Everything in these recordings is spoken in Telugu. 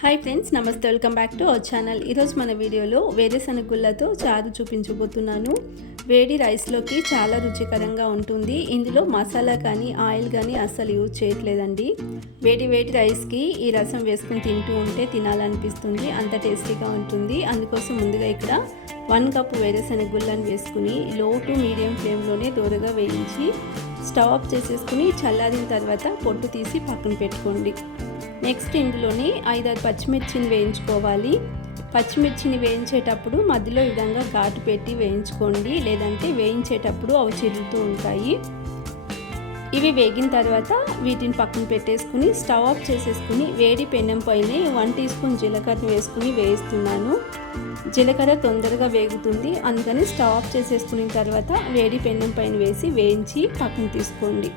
హాయ్ ఫ్రెండ్స్, నమస్తే. Welcome back to our channel. ఈరోజు మన వీడియోలో వేరుశనగ గుళ్ళతో చారు చూపించబోతున్నాను. వేడి రైస్లోకి చాలా రుచికరంగా ఉంటుంది. ఇందులో మసాలా కానీ ఆయిల్ కానీ అస్సలు యూజ్ చేయట్లేదండి. వేడి రైస్కి ఈ రసం వేసుకుని తింటూ ఉంటే తినాలనిపిస్తుంది, అంత టేస్టీగా ఉంటుంది. అందుకోసం ముందుగా ఇక్కడ 1 కప్పు వేరుశనగ గుళ్ళని వేసుకుని లో టు మీడియం ఫ్లేమ్లోనే దోరగా వేయించి స్టవ్ ఆఫ్ చేసేసుకుని చల్లారిన తర్వాత పొట్టు తీసి పక్కన పెట్టుకోండి. నెక్స్ట్ ఇందులోని 5-6 పచ్చిమిర్చిని వేయించుకోవాలి. పచ్చిమిర్చిని వేయించేటప్పుడు మధ్యలో ఈ విధంగా ఘాటు పెట్టి వేయించుకోండి, లేదంటే వేయించేటప్పుడు అవి చిరుగుతూ ఉంటాయి. ఇవి వేగిన తర్వాత వీటిని పక్కన పెట్టేసుకుని స్టవ్ ఆఫ్ చేసేసుకుని వేడి పెనం పైన 1 టీ స్పూన్ జీలకర్ర వేసుకుని వేయిస్తున్నాను. జీలకర్ర తొందరగా వేగుతుంది, అందుకని స్టవ్ ఆఫ్ చేసేసుకున్న తర్వాత వేడి పెనం పైన వేసి వేయించి పక్కన తీసుకోండి.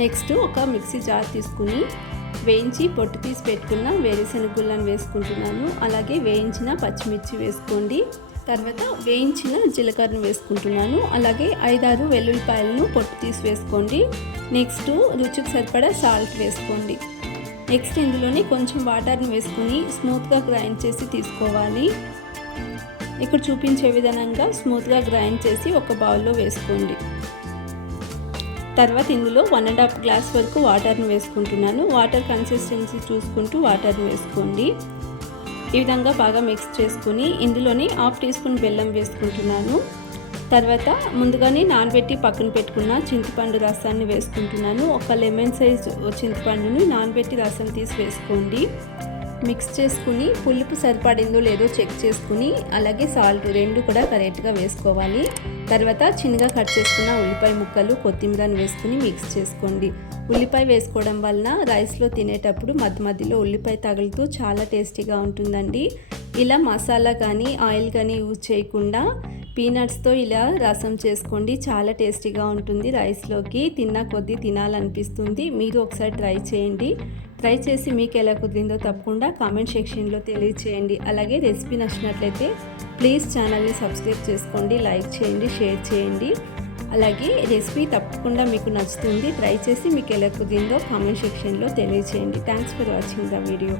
నెక్స్ట్ ఒక మిక్సీ జార్ తీసుకుని వేయించి పొట్టు తీసి పెట్టుకున్న వేరుశనగ గుళ్ళను వేసుకుంటున్నాను. అలాగే వేయించిన పచ్చిమిర్చి వేసుకోండి. తర్వాత వేయించిన జీలకర్రను వేసుకుంటున్నాను. అలాగే 5-6 వెల్లుల్లిపాయలను పొట్టు తీసి వేసుకోండి. నెక్స్ట్ రుచికి సరిపడా సాల్ట్ వేసుకోండి. నెక్స్ట్ ఇందులోని కొంచెం వాటర్ని వేసుకుని స్మూత్గా గ్రైండ్ చేసి తీసుకోవాలి. ఇక్కడ చూపించే విధంగా స్మూత్గా గ్రైండ్ చేసి ఒక బౌల్లో వేసుకోండి. తర్వాత ఇందులో 1.5 గ్లాస్ వరకు వాటర్ని వేసుకుంటున్నాను. వాటర్ కన్సిస్టెన్సీ చూసుకుంటూ వాటర్ని వేసుకోండి. ఈ విధంగా బాగా మిక్స్ చేసుకుని ఇందులోని 1/2 టీ స్పూన్ బెల్లం వేసుకుంటున్నాను. తర్వాత ముందుగానే నానబెట్టి పక్కన పెట్టుకున్న చింతపండు రసాన్ని వేసుకుంటున్నాను. ఒక లెమన్ సైజ్ చింతపండుని నానబెట్టి రసం తీసి వేసుకోండి. మిక్స్ చేసుకుని పులుపు సరిపడిందో లేదో చెక్ చేసుకుని అలాగే సాల్ట్ 2 కూడా కరెక్ట్గా వేసుకోవాలి. తర్వాత చిన్నగా కట్ చేసుకున్న ఉల్లిపాయ ముక్కలు, కొత్తిమీరని వేసుకుని మిక్స్ చేసుకోండి. ఉల్లిపాయ వేసుకోవడం వలన రైస్లో తినేటప్పుడు మధ్యలో ఉల్లిపాయ తగులుతూ చాలా టేస్టీగా ఉంటుందండి. ఇలా మసాలా కానీ ఆయిల్ కానీ యూజ్ చేయకుండా పీనట్స్తో ఇలా రసం చేసుకోండి, చాలా టేస్టీగా ఉంటుంది. రైస్లోకి తిన్న కొద్దీ తినాలనిపిస్తుంది. మీరు ఒకసారి ట్రై చేయండి. ట్రై చేసి మీకు ఎలా కుదిరిందో తప్పకుండా కామెంట్ సెక్షన్లో తెలియచేయండి. అలాగే రెసిపీ నచ్చినట్లయితే ప్లీజ్ ఛానల్ని సబ్స్క్రైబ్ చేసుకోండి, లైక్ చేయండి, షేర్ చేయండి. అలాగే రెసిపీ తప్పకుండా మీకు నచ్చుతుంది. ట్రై చేసి మీకు ఎలా కుదిరిందో కామెంట్ సెక్షన్లో తెలియచేయండి. Thanks for watching the video.